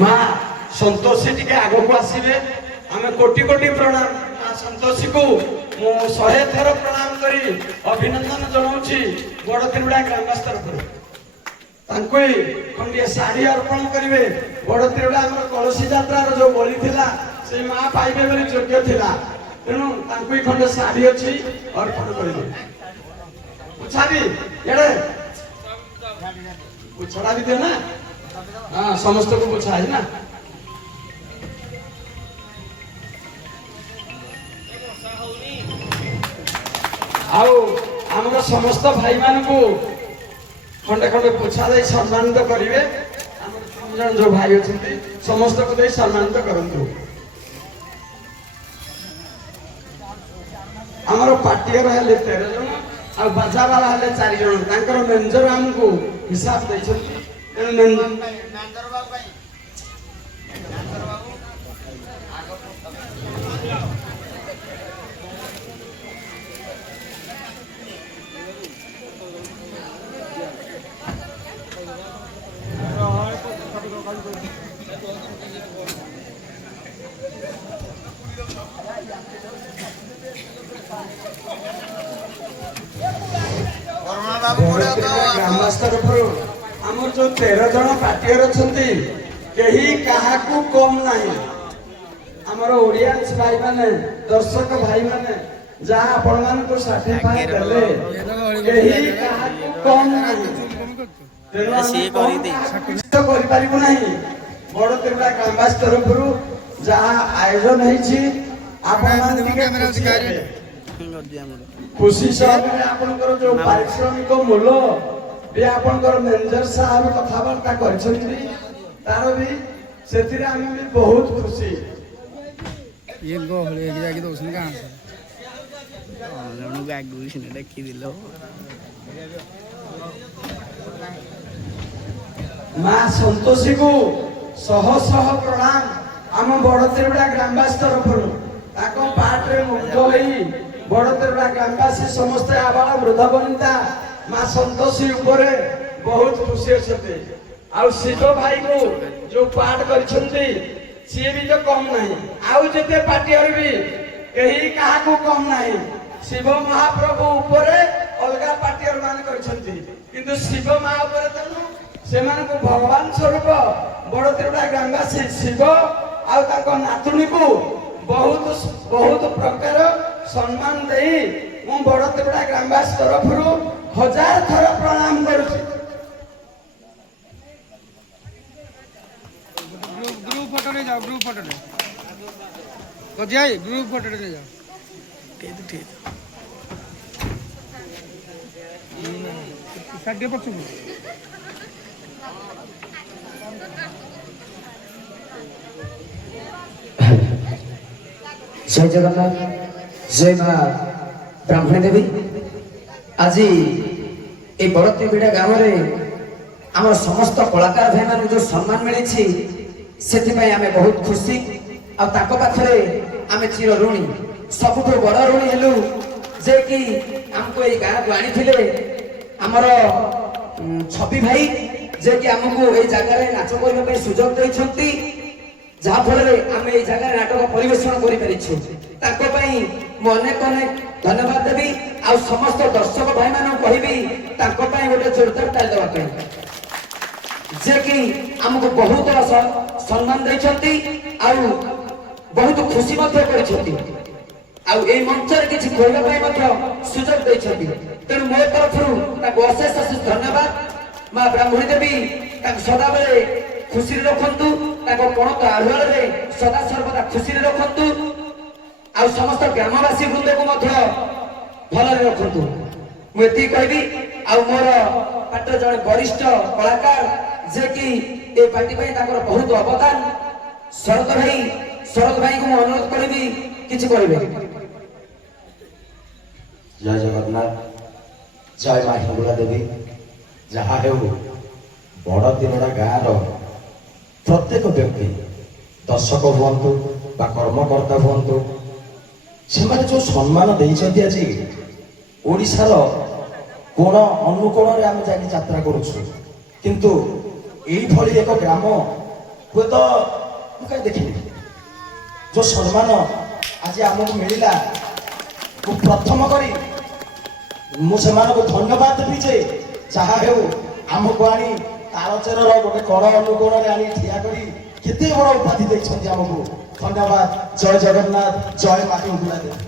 माँ संतोषी टिके आग को आसवे आम कोटि कोटि प्रणाम संतोषी को मु 100 थर प्रणाम करी अभिनंदन जनाऊँगी बड़ तिरुड़ा ग्रामवास तरफ खंडिया शाढ़ी अर्पण करेंगे बड़ तिरुड़ा कलसी यात्रार जो बलि थिला से माँ पाइबे बोली योग्य थिला तेणु खंडे शाढ़ी अच्छी अर्पण करेंगे पुछारी एड़े पुछड़ा भी दे ना हाँ समस्त को पूछा है ना आउ आमर समस्त भाई मान को खंडे खंडे पूछा दे सम्मानित करेंगे तीन जन जो भाई अच्छा समस्त को दे सम्मानित करूँ आमर पार्टीर है 13 जन आ बाजा वाला है 4 जन तांकर मेंजर हमको हिसाब दे ग्रामवास तरफ आमर जो 13 जन पार्टीर अच्छा कहीं क्या कम नहीं आमर ऑडियंस भाई माने दर्शक भाई माने जहाँ आपण मान को सर्टिफाई देले कहीं क्या कम नहीं करि पारिबु नहीं बड़ तिरुड़ा ग्रामवास तरफ जहाँ आयोजन होइछि आपण मान खुशी सहकारे आपनकर जो पारिश्रमिक मूल्य भी आपनकर मैनेजर साहब कथबार्ता करछथि तार भी सेथिरे हम भी बहुत खुशी ये गो हले जाके दोसन का लणु बैग दुइसने देखि दिलो मां संतोषी को सह सह प्रणाम आम बड़ तिरुड़ा ग्रामवास तरफ ताको पाठ रे मुग्ध होई बड़ तिरुड़ा ग्रामवासी समस्ते आबाल वृद्ध बनिता माँ संतोषी उपरे बहुत खुशी अच्छे आउ शिव भाई को जो पाठ करिसेंती सी भी तो कम नहीं आउ जते पार्टीर भी कहीं क्या कम नहीं शिव महाप्रभु उपरे अलग पार्टीर मान करिसेंती किंतु शिव माँ उपरे तेणु से भगवान स्वरूप बड़ तिरुड़ा ग्रामवासी शिव आउ ताको नातुणी को बहुत बहुत प्रकार सम्मान दे मु बड़ तिरुड़ा ग्रामवास तरफ 1000 थर प्रणाम करुछि ग्रुप फोटो ले जाओ ग्रुप फोटो ले गजाई ग्रुप फोटो ले जाओ ठीक साडे पक्ष जय जगन्नाथ जय मां ब्राह्मणी देवी आज ये बड़ तिरुड़ा ग्राम आम समस्त कलाकार भाई मान जो सम्मान मिली से आम बहुत खुशी आखिर आम चिर ऋणी सबुठ बड़ ऋणी हेलु जे कि आमको ये गाँव को आनी आमर छवि भाई जे कि आमको ये जगार नाच करने सुजोग देते जहाँ फल आम ये जगह नाटक परिवेषण कर अनेक अनेक धन्यवाद देवी आ समस्त दर्शक भाई मान कहबी गोटे जोरदार ताली देवाई जे कि आमको बहुत सम्मान देते बहुत खुशी मंचर किसी कहवाई सुजोग देते तेणु मो तरफ अशेष अशेष धन्यवाद माँ ब्राह्मणी देवी सदा बेले खुशी रखु पणत आढ़ुआल सदा सर्वदा खुशी रखु आ समस्त ग्रामवासी वृंद को भल रखु मुझे कहबी आ मोर पार्टी जड़े वरिष्ठ कलाकार जे कि ए पार्टी बहुत अवदान शरद भाई को अनुरोध करी किसी कहे जय जगन्नाथ जय माँ हिंगुला देवी जहाँ हो बड़ तिरुड़ा गाँव प्रत्येक व्यक्ति दर्शक हूँ कर्मकर्ता हूँ से जो सम्मान देते आज ओडिशार কোଣ ଅନୁକୋଣରେ ଆମେ ଯାଇକି ଯାତ୍ରା କରୁଛୁ, କିନ୍ତୁ ଏଇଭଳି ଏକ ଗ୍ରାମ ହୁଏତ ମୁଁ କାହିଁ ଦେଖିନି। ଯୋଉ ସମ୍ମାନ ଆଜି ଆମକୁ ମିଳିଲା, ମୁଁ ପ୍ରଥମ କରି ମୁଁ ସେମାନଙ୍କୁ ଧନ୍ୟବାଦ ଦେବି ଯେ ଯାହା ହେଉ ଆମକୁ ଆଣି ତାଳଚେରର ଗୋଟେ କଣ ଅନୁକୋଣରେ ଆଣି ଠିଆ କରି କେତେ ବଡ଼ ଉପାଧି ଦେଇଛନ୍ତି ଆମକୁ। ଧନ୍ୟବାଦ। ଜୟ ଜଗନ୍ନାଥ, ଜୟ ମା ହିଙ୍ଗୁଳା ଦେବୀ।